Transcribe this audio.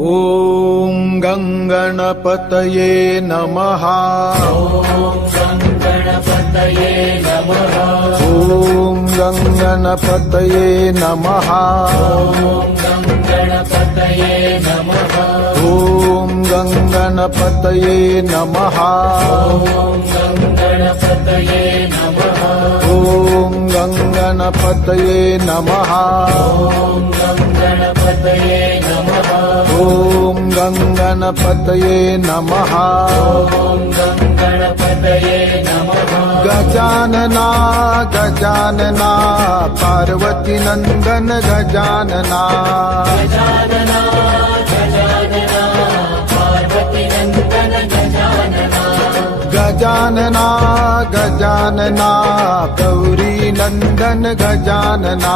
ॐ गङ्गणपतये नमः। ॐ गङ्गणपतये नमः। ॐ गङ्गणपतये नमः। ॐ गङ्गणपतये नमः। ॐ गङ्गणपतये नमः। गजानना गजानना पार्वती नंदन गजानना। गजानना गजानना गौरी नंदन गजानना।